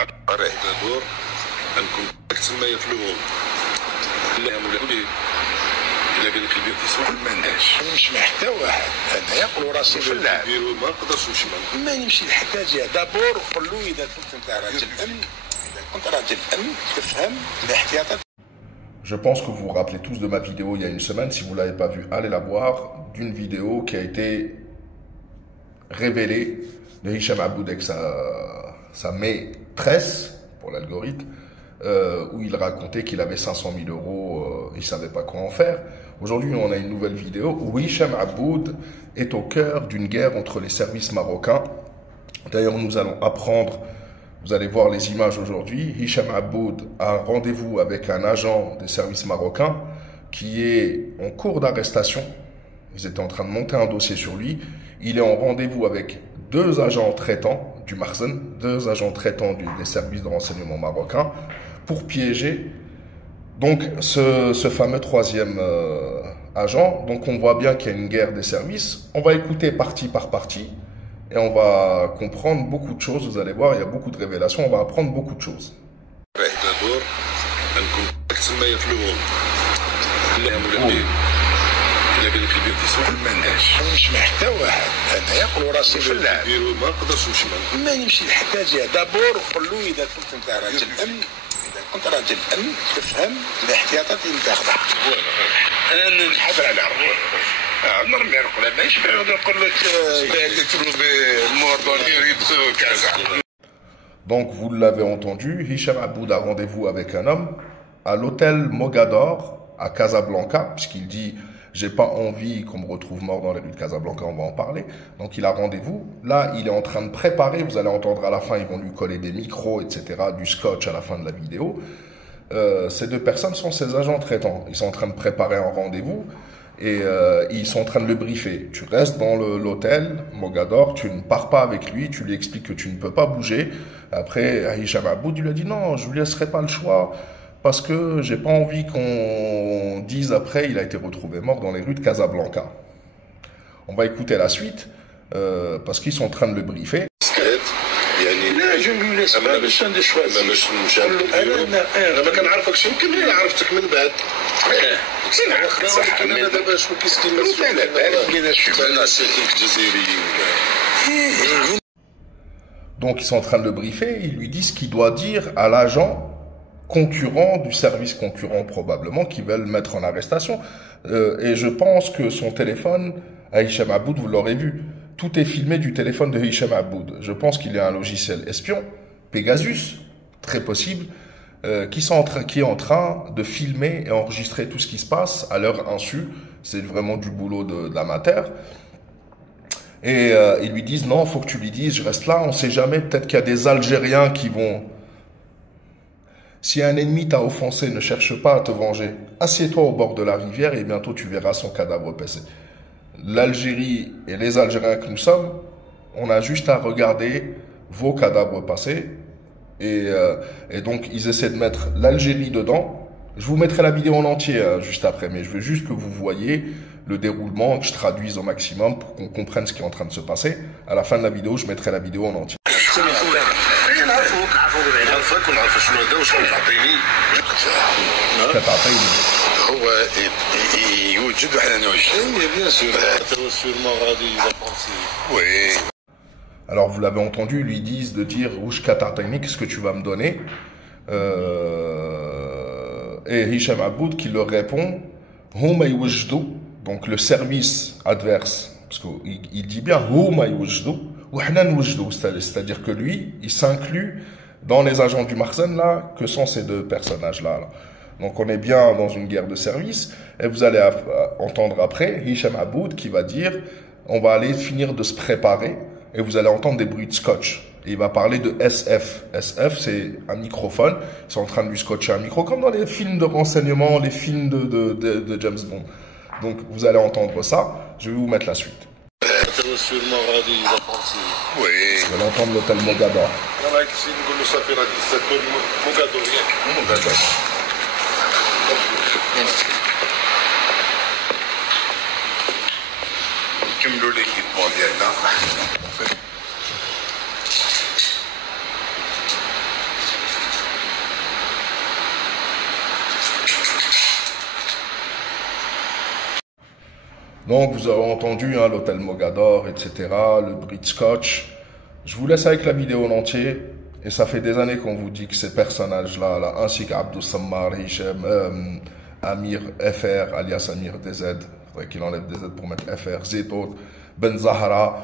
راه دابور انكم تسمى يطلبوا لا مولي الا قال لك البيت يسوق ما عندهاش نمشي مع حتى واحد انايا نقول راسي في اللعب ما نقدرش نمشي ما نمشي لحتى جهه دابور وقول له اذا كنت انت راجل امن اذا كنت راجل امن تفهم الاحتياطات. Je pense que vous vous rappelez tous de ma vidéo il y a une semaine. Si vous ne l'avez pas vue, allez la voir. D'une vidéo qui a été révélée de Hicham Aboud avec sa maîtresse pour l'algorithme, où il racontait qu'il avait 500 000 euros, il ne savait pas quoi en faire. Aujourd'hui, on a une nouvelle vidéo où Hicham Aboud est au cœur d'une guerre entre les services marocains. D'ailleurs, nous allons apprendre. Vous allez voir les images aujourd'hui. Hicham Aboud a un rendez-vous avec un agent des services marocains qui est en cours d'arrestation. Ils étaient en train de monter un dossier sur lui. Il est en rendez-vous avec deux agents traitants du Marzen, deux agents traitants des services de renseignement marocains pour piéger donc ce fameux troisième agent. Donc on voit bien qu'il y a une guerre des services. On va écouter partie par partie. Et on va comprendre beaucoup de choses, vous allez voir, il y a beaucoup de révélations, on va apprendre beaucoup de choses. كنت راجل امن تفهم الاحتياطات اللي تاخذها. انا نحضر على عمر ما نقول ماشي نقول لك Donc vous l'avez entendu, Hicham Aboud a rendez-vous avec un homme à l'hôtel Mogador à Casablanca, puisqu'il dit j'ai pas envie qu'on me retrouve mort dans les rues de Casablanca, on va en parler. Donc il a rendez-vous. Là, il est en train de préparer, vous allez entendre à la fin, ils vont lui coller des micros, etc., du scotch à la fin de la vidéo. Ces deux personnes sont ses agents traitants. Ils sont en train de préparer un rendez-vous et ils sont en train de le briefer. Tu restes dans l'hôtel Mogador, tu ne pars pas avec lui, tu lui expliques que tu ne peux pas bouger. Après, Hicham Aboud, il lui a dit non, je ne lui laisserai pas le choix. Parce que j'ai pas envie qu'on dise après il a été retrouvé mort dans les rues de Casablanca. On va écouter la suite parce qu'ils sont en train de le briefer. لا جو لي لاس باش ندير شويه باش نمشي انا ما كنعرفكش يمكن انا عرفتك من بعد صح صح انا دابا شنو كيسكن لا لا بغينا شي ساكن جزائريين. Donc ils sont en train de le briefer, ils lui disent ce qu'il doit dire à l'agent concurrent du service concurrent probablement qui veulent le mettre en arrestation. Et je pense que son téléphone à Hicham Aboud, vous l'aurez vu, tout est filmé du téléphone de Hicham Aboud. Je pense qu'il y a un logiciel espion, Pegasus, très possible, qui est en train de filmer et enregistrer tout ce qui se passe à leur insu. C'est vraiment du boulot d'amateur. Et ils lui disent non, il faut que tu lui dises, je reste là, on ne sait jamais, peut-être qu'il y a des Algériens qui vont... Si un ennemi t'a offensé, ne cherche pas à te venger. Assieds-toi au bord de la rivière et bientôt tu verras son cadavre passer. L'Algérie et les Algériens que nous sommes, on a juste à regarder vos cadavres passer. Et donc, ils essaient de mettre l'Algérie dedans. Je vous mettrai la vidéo en entier juste après, mais je veux juste que vous voyez le déroulement, que je traduise au maximum pour qu'on comprenne ce qui est en train de se passer. À la fin de la vidéo, je mettrai la vidéo en entier. نعرفك ونعرف شنو هذا وشكون تعطيني كتعطيني هو يوجد وحنا نوجد بيان سور سورمون غادي oui. Alors vous l'avez entendu, ils lui disent de dire Ouch Katartainik, qu'est-ce que tu vas me donner et Hicham Aboud qui leur répond Houma yawjdu, donc le service adverse, parce qu'il dit bien Houma yawjdu ou hna nwjdu, c'est-à-dire que lui, il s'inclut dans les agents du Marzen là, que sont ces deux personnages-là. Donc on est bien dans une guerre de service, et vous allez entendre après Hicham Aboud qui va dire on va aller finir de se préparer, et vous allez entendre des bruits de scotch. Et il va parler de SF. SF, c'est un microphone. Ils sont en train de lui scotcher un micro, comme dans les films de renseignement, les films de James Bond. Donc vous allez entendre ça. Je vais vous mettre la suite. Oui. Vous allez entendre l'hôtel Mogador. نكملوا ليكيبمون ديالنا Donc vous avez entendu hein, l'hôtel Mogador, etc., le Bridge Scotch. Je vous laisse avec la vidéo en entier. Et ça fait des années qu'on vous dit que ces personnages-là, là, ainsi qu'Abdou Sammar, Hichem, Amir FR, alias Amir DZ, il faudrait qu'il enlève DZ pour mettre FR, Zetot, Ben Zahra,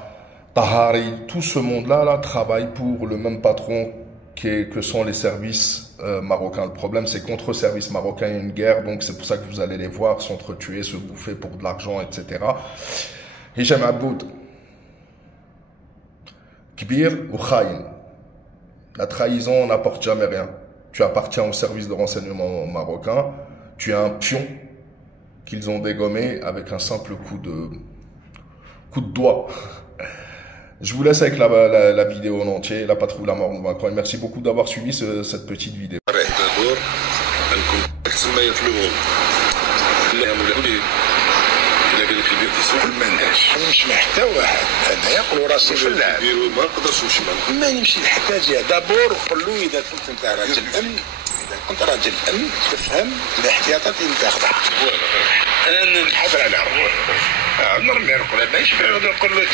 Tahari, tout ce monde-là là, travaille pour le même patron que sont les services marocains. Le problème, c'est qu'entre services marocains, il y a une guerre, donc c'est pour ça que vous allez les voir s'entretuer, se bouffer pour de l'argent, etc. Hichem Aboud, Kbir ou Khaïn. La trahison n'apporte jamais rien. Tu appartiens au service de renseignement marocain. Tu es un pion qu'ils ont dégommé avec un simple coup de doigt. Je vous laisse avec la vidéo en entier. La patrouille, la mort nous vaincra. Et merci beaucoup d'avoir suivi cette petite vidéo. ما نمشي حتى واحد انا يقولوا راسي فلاح ما نقدرش نمشي ما نمشي لحتى جهه دابور وقول له اذا كنت انت راجل امن اذا كنت راجل امن تفهم الاحتياطات اللي تاخذها انا نحضر على نرمي نقول ماشي نقول لك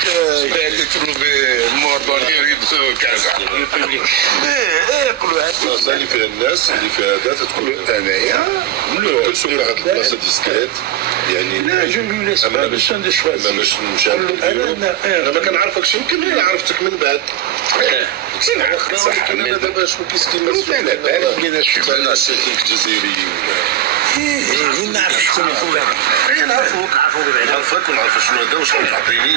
تروفي موردوني يريد كذا يقولوا هذا اللي فيها الناس اللي فيها هذا تقول انايا كل شويه هذه البلاصه ديسكريت يعني لا جو لي ليس باش نشوازي باش نمشي انا ما كنعرفكش يمكن انا عرفتك من بعد صح انا دابا شنو كيسكن لا بالك بينا شيخ جزائريين وين نعرف شكون انا نعرفك ونعرف شنو هذا واش تعطيني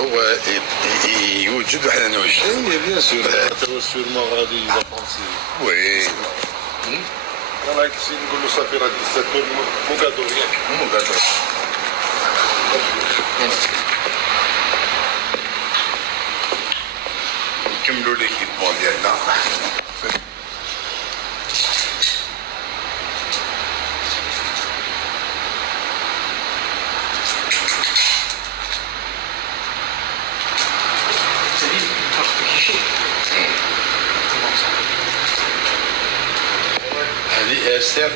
هو يوجد واحد انا واش بيان سور سورمون غادي يبقى فرونسي وي انا كنت نقول له صافي راه السكون موغادور ياك موغادور نكملوا ليكيبمون ديالنا هذه سير